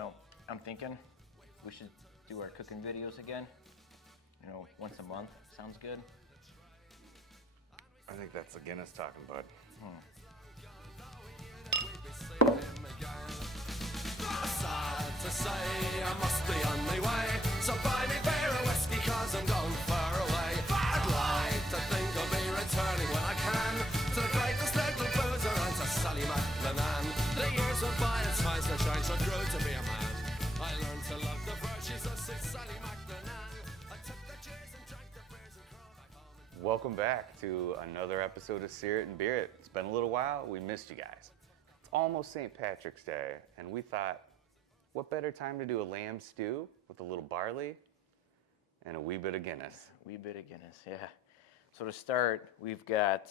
know, I'm thinking we should do our cooking videos again. You know, once a month. Sounds good. I think that's the Guinness talking, bud. Sad to say, I must be on my way. So buy me beer and whiskey, cause I'm going far away. I'd like to think I'll be returning when I can to the greatest little boozer and to Sally McLennan. The years went by and times were changed, so I grew to be a man. I learned to love the virtues of Sally McLennan. I took the cheers and drank the beers and crawled back home. Welcome back to another episode of Sear It and Beer It. It's been a little while. We missed you guys. It's almost St. Patrick's Day, and we thought, what better time to do a lamb stew with a little barley and a wee bit of Guinness? A wee bit of Guinness, yeah. So to start, we've got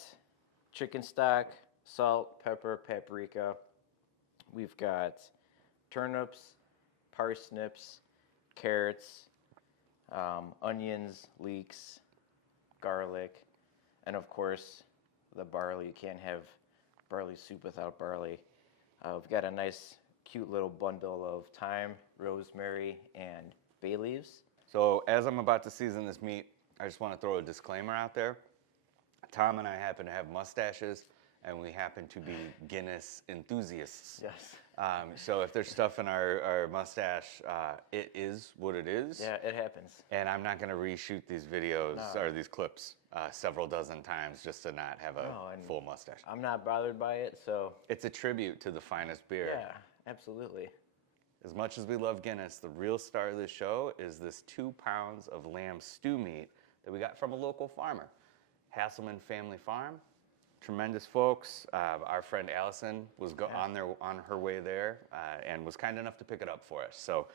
chicken stock, salt, pepper, paprika. We've got turnips, parsnips, carrots, onions, leeks, garlic, and of course, the barley. You can't have barley soup without barley. We've got a nice cute little bundle of thyme, rosemary, and bay leaves. So as I'm about to season this meat, I just want to throw a disclaimer out there. Tom and I happen to have mustaches, and we happen to be Guinness enthusiasts. Yes. So if there's stuff in our mustache, it is what it is. Yeah, it happens. And I'm not going to reshoot these videos or these clips several dozen times just to not have a full mustache. I'm not bothered by it, so. It's a tribute to the finest beer. Yeah, absolutely. As much as we love Guinness, the real star of this show is this 2 pounds of lamb stew meat that we got from a local farmer, Hasselman Family Farm. Tremendous folks. Our friend Allison was on her way there and was kind enough to pick it up for us. So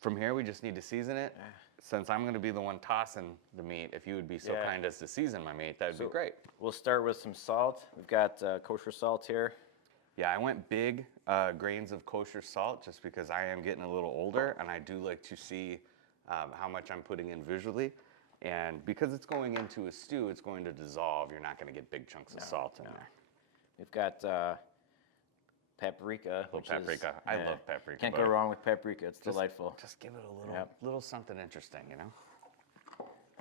from here, we just need to season it. Since I'm going to be the one tossing the meat, if you would be so kind as to season my meat, that would be great. We'll start with some salt. We've got kosher salt here. Yeah, I went big grains of kosher salt just because I am getting a little older and I do like to see how much I'm putting in visually. And because it's going into a stew, it's going to dissolve. You're not going to get big chunks of salt in there. We've got paprika. Paprika. I love paprika. Can't go wrong with paprika. It's delightful. Just give it a little something interesting, you know?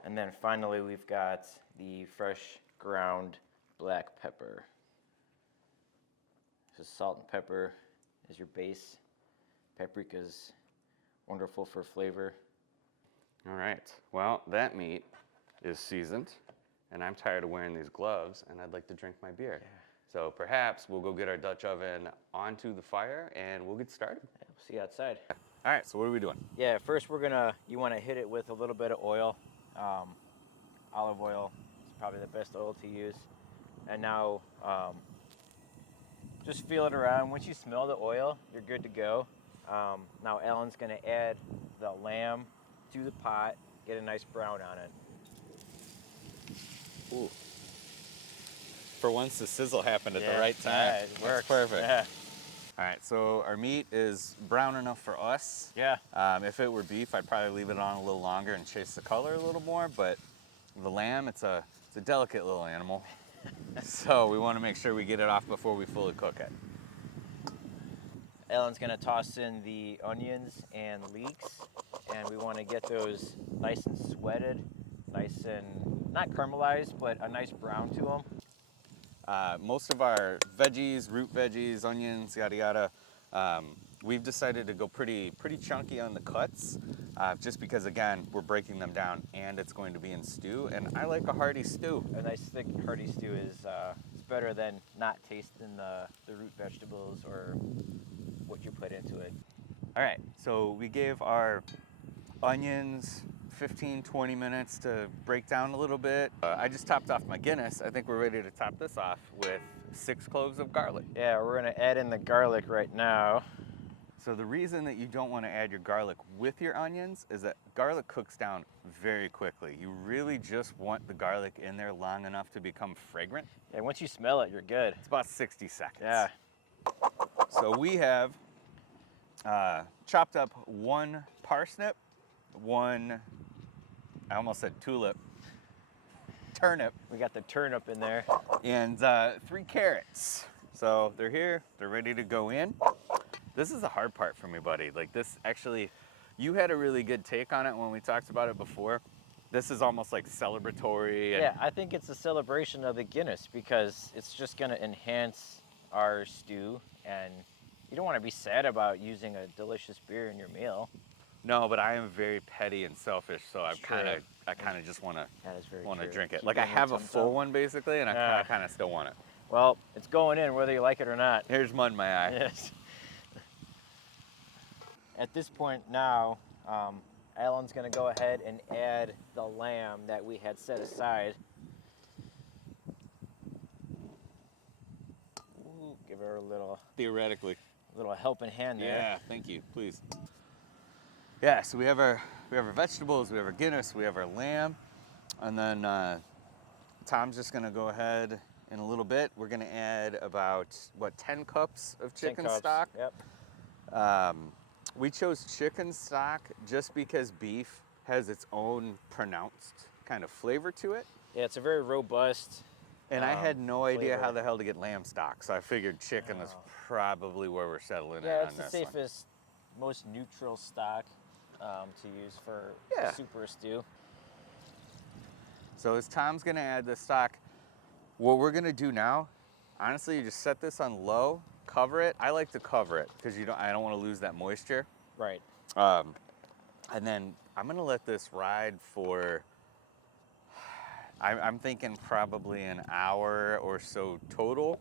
And then finally, we've got the fresh ground black pepper. So salt and pepper is your base. Paprika's wonderful for flavor. All right, well, that meat is seasoned, and I'm tired of wearing these gloves, and I'd like to drink my beer. Yeah. So perhaps we'll go get our Dutch oven onto the fire, and we'll get started. Yeah, we'll see you outside. All right, so what are we doing? Yeah, first you want to hit it with a little bit of oil. Olive oil is probably the best oil to use. And now, just feel it around. Once you smell the oil, you're good to go. Now Alan's gonna add the lamb to the pot, get a nice brown on it. Ooh. For once, the sizzle happened at the right time. Yeah, it works. That's perfect. Yeah. All right, so our meat is brown enough for us. Yeah. If it were beef, I'd probably leave it on a little longer and chase the color a little more, but the lamb, it's a delicate little animal. So we want to make sure we get it off before we fully cook it. Alan's gonna toss in the onions and leeks, and we want to get those nice and sweated, nice and not caramelized, but a nice brown to them. Most of our veggies, root veggies, onions, yada yada, we've decided to go pretty chunky on the cuts, just because again we're breaking them down and it's going to be in stew, and I like a hearty stew. A nice thick hearty stew is better than not tasting the root vegetables or what you put into it. All right, so we gave our onions 15-20 minutes to break down a little bit. I just topped off my Guinness. I think we're ready to top this off with 6 cloves of garlic. Yeah, we're gonna add in the garlic right now. So the reason that you don't want to add your garlic with your onions is that garlic cooks down very quickly. You really just want the garlic in there long enough to become fragrant. Yeah, once you smell it, you're good. It's about 60 seconds. Yeah. So we have chopped up 1 parsnip, 1, I almost said tulip, turnip. We got the turnip in there. And 3 carrots. So they're here, they're ready to go in. This is the hard part for me, buddy. Like this actually, you had a really good take on it when we talked about it before. This is almost like celebratory. And Yeah, I think it's a celebration of the Guinness because it's just going to enhance our stew, and you don't want to be sad about using a delicious beer in your meal. No, but I am very petty and selfish, so I Sure. kind of just want That is very to true. drink it. Keep Like it I in your have a tum-tum. full one basically, and I kind of still want it. Well, it's going in whether you like it or not. Here's mud in my eye. Yes. At this point now, Alan's going to go ahead and add the lamb that we had set aside. Ooh, give her a little Theoretically. helping hand there. Yeah, thank you, please. Yeah, so we have our vegetables, we have our Guinness, we have our lamb, and then Tom's just gonna go ahead in a little bit. We're gonna add about 10 cups of 10 chicken cups. stock. Yep. We chose chicken stock just because beef has its own pronounced kind of flavor to it. Yeah, it's a very robust. And I had no idea flavor. how the hell to get lamb stock, so I figured chicken is probably where we're settling Yeah, in it's on the this one. safest, most neutral stock to use for Yeah. super stew. So as Tom's gonna add the stock, what we're gonna do now, honestly, you just set this on low, cover it. I like to cover it because I don't want to lose that moisture. Right. And then I'm gonna let this ride for, I'm thinking probably an hour or so total.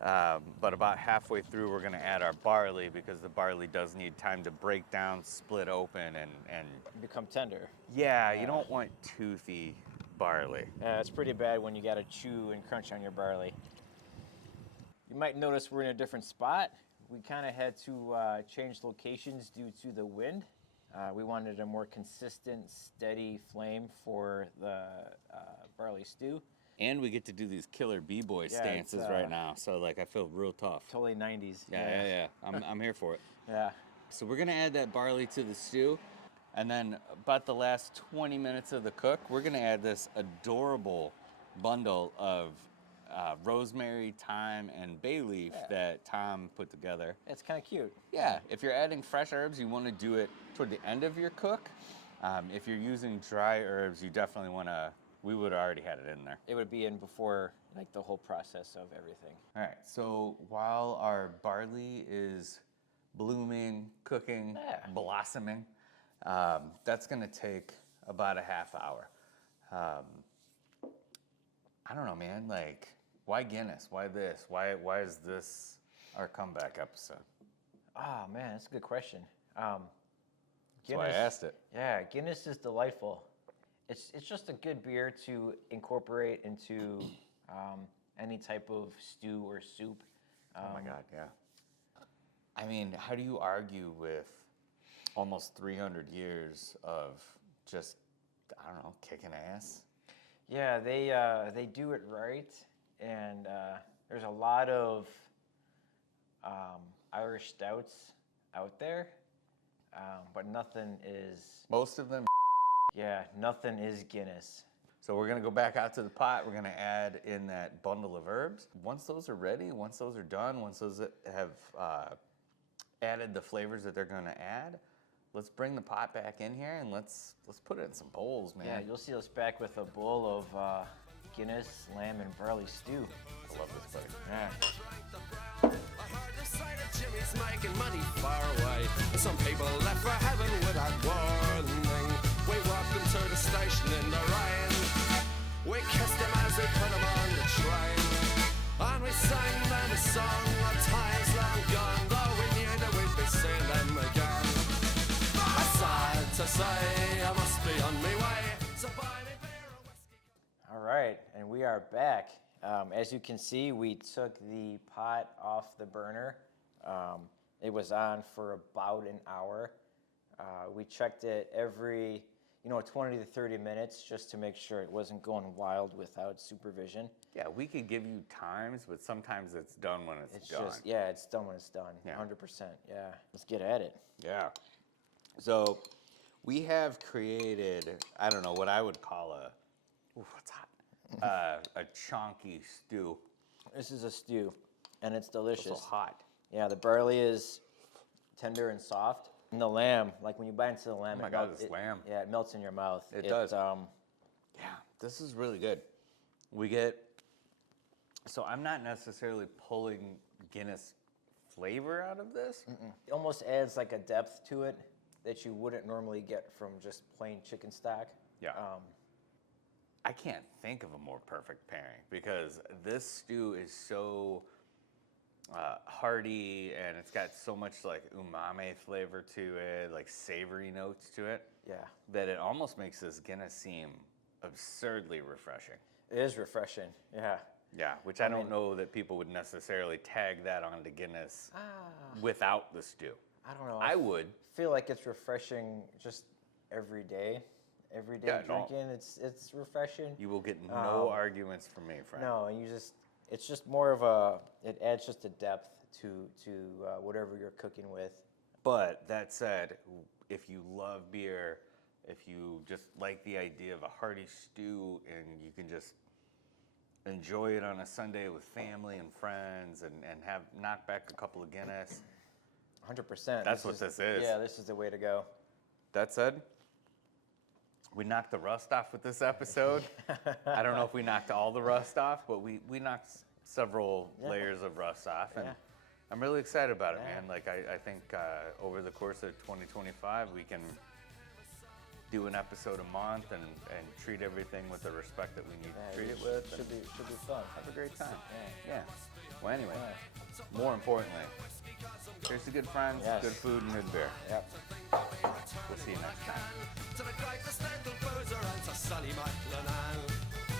But about halfway through, we're gonna add our barley because the barley does need time to break down, split open, and Become tender. yeah, you don't want toothy barley. Yeah, it's pretty bad when you got to chew and crunch on your barley. You might notice we're in a different spot. We kind of had to change locations due to the wind. We wanted a more consistent, steady flame for the barley stew. And we get to do these killer b-boy Yeah, stances it's, right now, so like I feel real tough. Totally 90s. Yeah. I'm here for it. Yeah. So we're gonna add that barley to the stew, and then about the last 20 minutes of the cook, we're gonna add this adorable bundle of rosemary, thyme, and bay leaf that Tom put together. It's kind of cute. Yeah, if you're adding fresh herbs, you want to do it toward the end of your cook. If you're using dry herbs, you definitely want to. We would have already had it in there. It would be in before like the whole process of everything. All right, so while our barley is blooming, cooking, blossoming, that's gonna take about a half hour. I don't know, man, like, why Guinness? Why this? Why is this our comeback episode? Oh man, that's a good question. That's why I asked it. Yeah, Guinness is delightful. It's just a good beer to incorporate into any type of stew or soup. Oh my God, yeah. I mean, how do you argue with almost 300 years of just, I don't know, kicking ass? Yeah, they do it right, and there's a lot of Irish stouts out there, but nothing is. Most of them. Yeah, nothing is Guinness. So we're gonna go back out to the pot. We're gonna add in that bundle of herbs. Once those are ready, once those are done, once those have added the flavors that they're gonna add, let's bring the pot back in here and let's put it in some bowls, man. Yeah, you'll see us back with a bowl of Guinness, lamb, and barley stew. I love this place. Yeah. I heard the sight of Jimmy's making money far away. Some people left for heaven without warning. We walked them to the station in the rain. We kissed them as we put them on the train. And we sang them a song of times long gone, though we knew that we'd be seeing them again. I'm sad to say I must be on my way. So buy me beer or whiskey. All right, and we are back. As you can see, we took the pot off the burner. It was on for about an hour. We checked it every 20 to 30 minutes just to make sure it wasn't going wild without supervision. Yeah, we could give you times, but sometimes it's done when it's done. It's done when it's done. Yeah. 100%. Yeah. Let's get at it. Yeah. So we have created, I don't know, what I would call what's hot? A chunky stew. This is a stew, and it's delicious. So hot. Yeah, the barley is tender and soft. And the lamb, like when you bite into the lamb, Oh my it God, melts- this lamb. Yeah, it melts in your mouth. It does. Yeah. This is really good. We get, so I'm not necessarily pulling Guinness flavor out of this. It almost adds like a depth to it that you wouldn't normally get from just plain chicken stock. Yeah. I can't think of a more perfect pairing because this stew is so hearty and it's got so much like umami flavor to it, like savory notes to it, Yeah, that it almost makes this Guinness seem absurdly refreshing. it is refreshing. Yeah. Yeah, which I don't know that people would necessarily tag that onto Guinness without the stew. I don't know. I would. feel like it's refreshing just every day. Every day Yeah, no. drinking, it's refreshing. You will get no arguments from me, friend. No, and it's just more of it adds just a depth to whatever you're cooking with. But that said, if you love beer, if you just like the idea of a hearty stew and you can just enjoy it on a Sunday with family and friends and have knock back a couple of Guinness. 100%. That's what this is. Yeah, this is the way to go. That said, we knocked the rust off with this episode. I don't know if we knocked all the rust off, but we knocked several layers of rust off. And I'm really excited about it, man. Like, I think over the course of 2025, we can do an episode a month and treat everything with the respect that we need to treat it with. Should be fun. Have a great time. Yeah. Well, anyway, more importantly, here's to good friends, Yes. good food, and good beer. Yep. We'll see you next time. To the greatest little boozer and to Sonny McLennan.